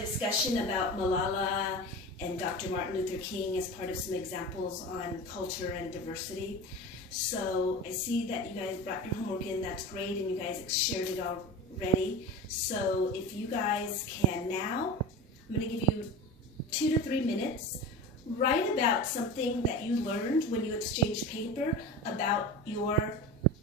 discussion about Malala and Dr. Martin Luther King as part of some examples on culture and diversity. So I see that you guys brought your homework in. That's great, and you guys shared it already. So if you guys can now, I'm going to give you 2 to 3 minutes. Write about something that you learned when you exchanged paper about your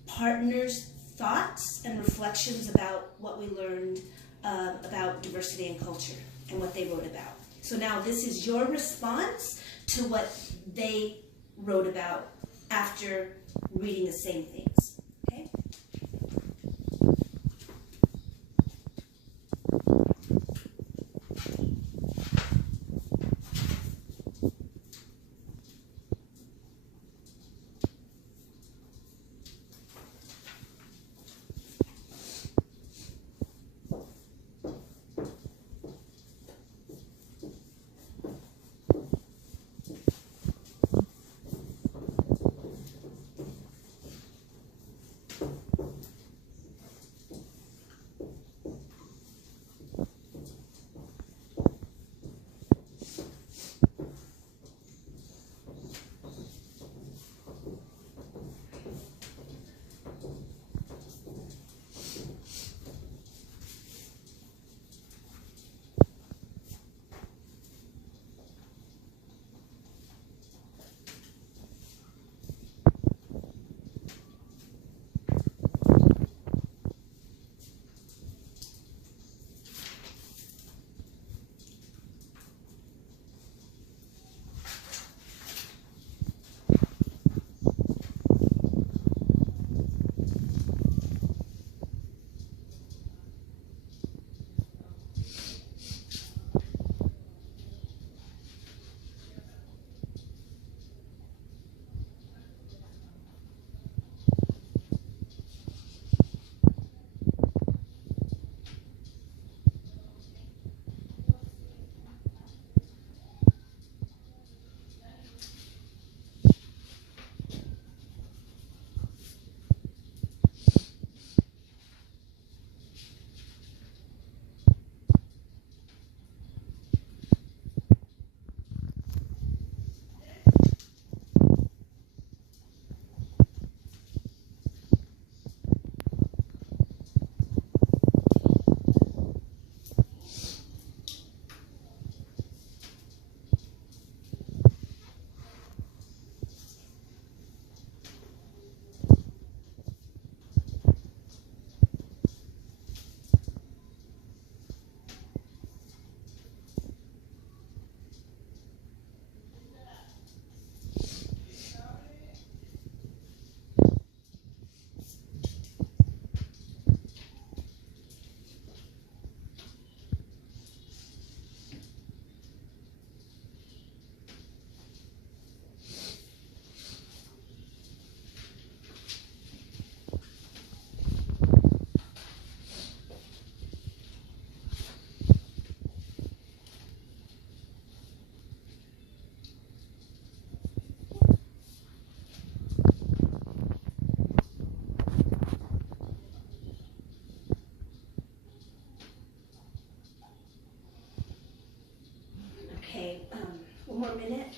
partner's thoughts and reflections about what we learned about diversity and culture and what they wrote about. So now this is your response to what they wrote about after reading the same things. Okay? Okay, 1 more minute.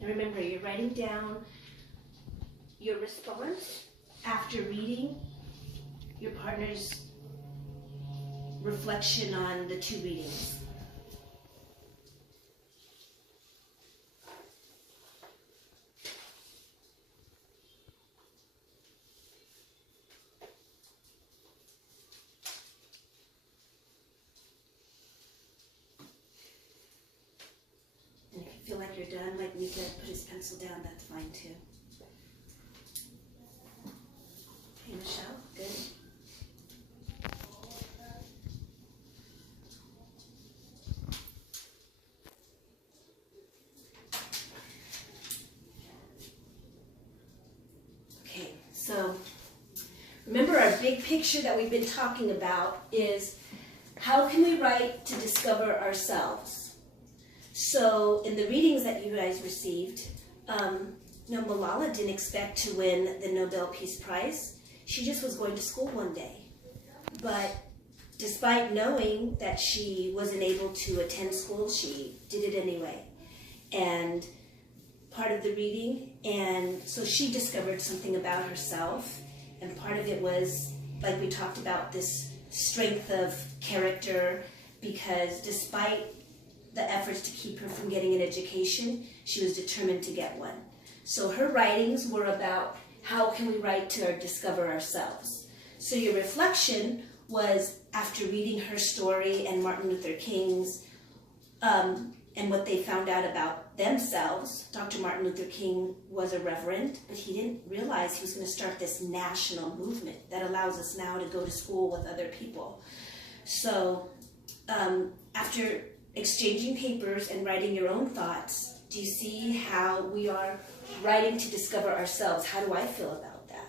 And remember, you're writing down your response after reading your partner's reflection on the 2 readings. Feel like you're done, like Nika put his pencil down, that's fine too. Hey Michelle, good. Okay, so remember our big picture that we've been talking about is how can we write to discover ourselves? So in the readings that you guys received, Malala didn't expect to win the Nobel Peace Prize. She just was going to school one day. But despite knowing that she wasn't able to attend school, she did it anyway. And part of the reading, and so she discovered something about herself, and part of it was, like we talked about, this strength of character, because despite the efforts to keep her from getting an education, she was determined to get one. So her writings were about how can we write to discover ourselves. So your reflection was after reading her story and Martin Luther King's and what they found out about themselves. Dr. Martin Luther King was a reverend, but he didn't realize he was going to start this national movement that allows us now to go to school with other people. So after exchanging papers and writing your own thoughts, do you see how we are writing to discover ourselves? How do I feel about that?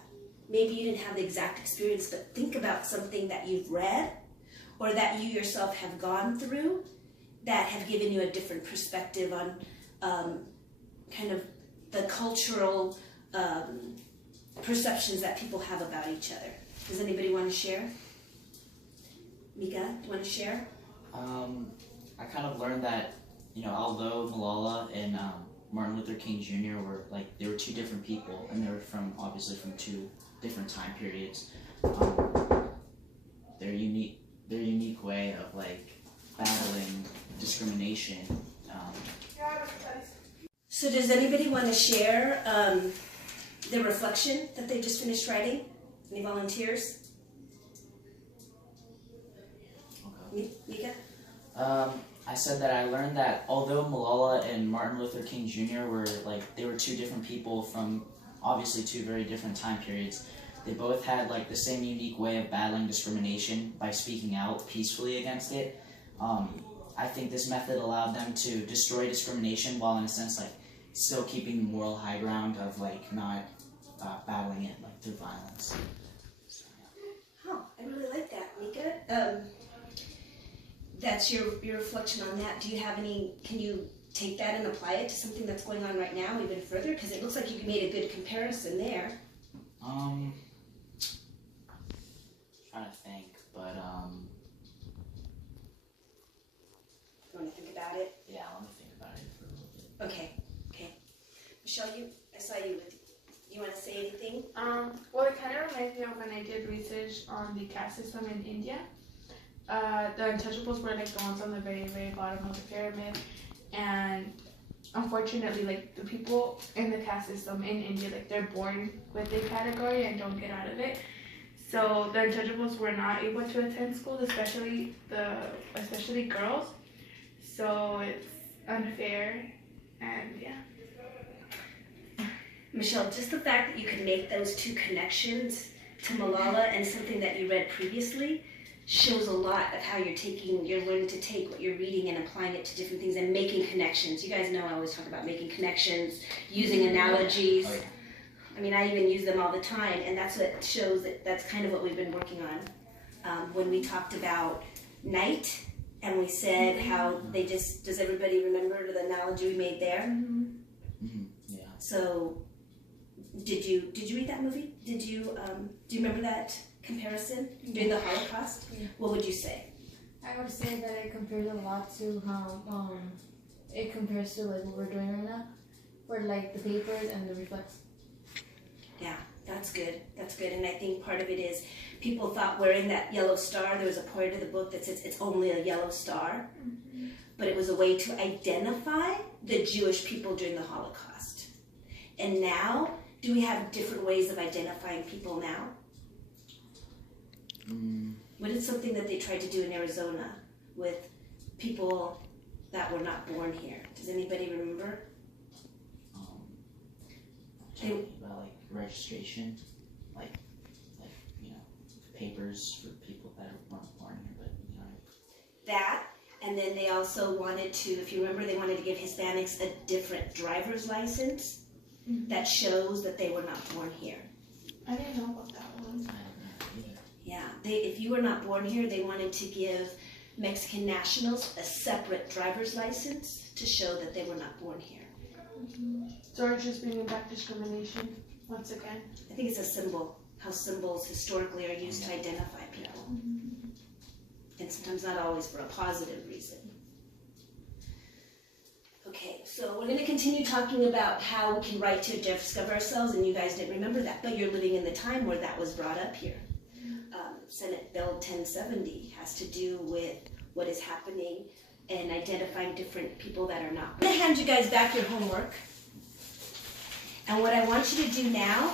Maybe you didn't have the exact experience, but think about something that you've read or that you yourself have gone through that have given you a different perspective on kind of the cultural perceptions that people have about each other. Does anybody want to share? Mika, do you want to share? I kind of learned that, although Malala and Martin Luther King Jr. they were two different people, and they were obviously from two different time periods. Their unique way of battling discrimination. So does anybody want to share the reflection that they just finished writing? Any volunteers? Okay. Mika? I said that I learned that although Malala and Martin Luther King Jr. were they were two different people from obviously two very different time periods, they both had the same unique way of battling discrimination by speaking out peacefully against it. I think this method allowed them to destroy discrimination while in a sense still keeping the moral high ground of not battling it through violence. So, yeah. Oh, I really like that, Mika. That's your reflection on that. Do you have any, can you take that and apply it to something that's going on right now even further? Because it looks like you made a good comparison there. Trying to think, but You want to think about it? yeah, let me think about it for a little bit. Okay. Michelle, I saw you with, you want to say anything? Well, it kind of reminds me of when I did research on the caste system in India. The untouchables were the ones on the very, very bottom of the pyramid, and unfortunately, the people in the caste system in India, they're born with a category and don't get out of it. So the untouchables were not able to attend school, especially girls. So it's unfair, and yeah. Michelle, just the fact that you could make those two connections to Malala and something that you read previously shows a lot of how you're learning to take what you're reading and applying it to different things and making connections. You guys know I always talk about making connections, using analogies. Oh, yeah. I mean, I even use them all the time, and that's what shows that's kind of what we've been working on. When we talked about night, and we said how they just, does everybody remember the analogy we made there? Mm-hmm. Yeah. So, did you read that movie? Do you remember that comparison during the Holocaust? Yeah. What would you say? I would say that it compares a lot to how it compares to what we're doing right now, for the papers and the reflex. Yeah, that's good. That's good. And I think part of it is people thought wearing that yellow star, there was a part of the book that says it's only a yellow star, but it was a way to identify the Jewish people during the Holocaust. And now, do we have different ways of identifying people now? What is something that they tried to do in Arizona with people that were not born here? Does anybody remember? Talking about registration, papers for people that weren't born here, but That, and then they also wanted to, if you remember, they wanted to give Hispanics a different driver's license that shows that they were not born here. I didn't know about that one. I don't know either. Yeah, if you were not born here, they wanted to give Mexican nationals a separate driver's license to show that they were not born here. So we're just bringing back discrimination once again. I think it's a symbol how symbols historically are used to identify people. And sometimes not always for a positive reason. Okay, so we're going to continue talking about how we can write to discover ourselves, and you guys didn't remember that, but you're living in the time where that was brought up here. Senate Bill 1070 has to do with what is happening and identifying different people that are not. I'm going to hand you guys back your homework. And what I want you to do now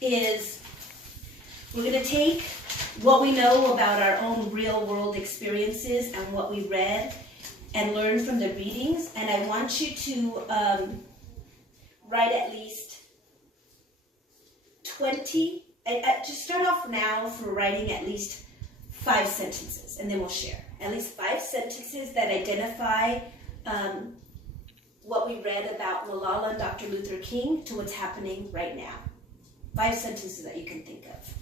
is we're going to take what we know about our own real world experiences and what we read and learn from the readings, and I want you to write at least 20, just start off now for writing at least 5 sentences, and then we'll share. At least 5 sentences that identify what we read about Malala and Dr. Luther King to what's happening right now. 5 sentences that you can think of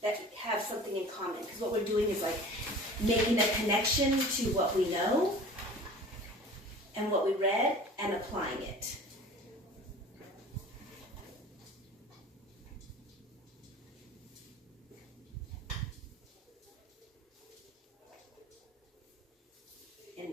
that have something in common, because what we're doing is like making a connection to what we know and what we read and applying it. And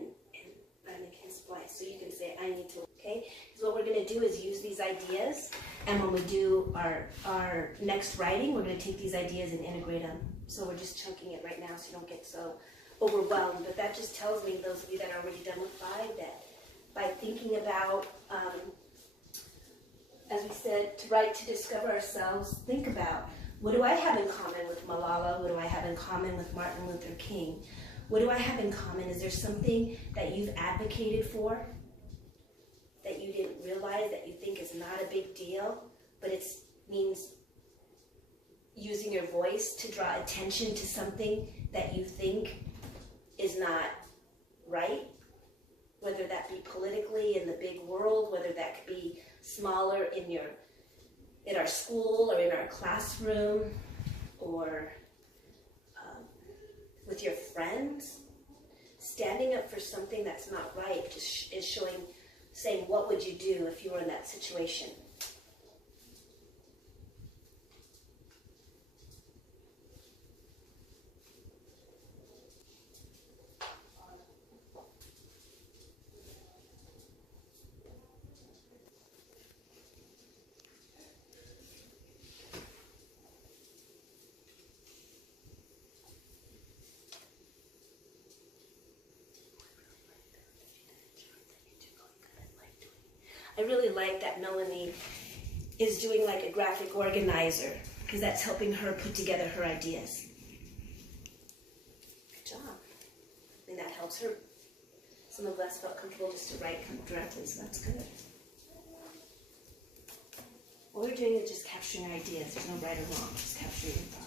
Brandon can splice, so you can say, I need to, okay? Because what we're going to do is use these ideas, and when we do our next writing, we're going to take these ideas and integrate them. So we're just chunking it right now so you don't get so overwhelmed. But that just tells me, those of you that are already done with 5, that by thinking about, as we said, to write to discover ourselves, think about, what do I have in common with Malala? What do I have in common with Martin Luther King? What do I have in common? Is there something that you've advocated for that you didn't realize, that you think is not a big deal, but it means using your voice to draw attention to something that you think is not right, whether that be politically in the big world, whether that could be smaller in our school or in our classroom, or with your friends. Standing up for something that's not right just is saying, what would you do if you were in that situation? I really like that Melanie is doing like a graphic organizer, because that's helping her put together her ideas. Good job. And that helps her. Some of us felt comfortable just to write directly, so that's good. What we're doing is just capturing ideas. There's no right or wrong, just capturing your thoughts.